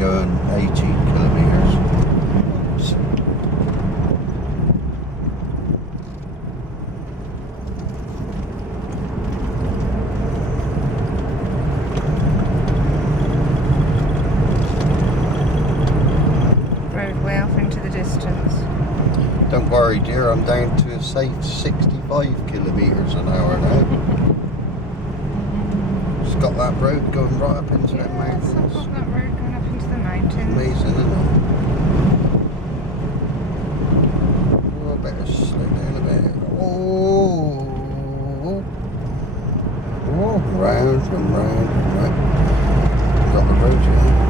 going 80 kilometres. Road way off into the distance. Don't worry, dear, I'm down to a safe 65 kilometres an hour now. It's got that road going right up into that mountains. It's got that road going up into the mountains. Amazing, isn't it? Oh, I better slow down a bit. Oh, round and round and round. Got the road, yeah.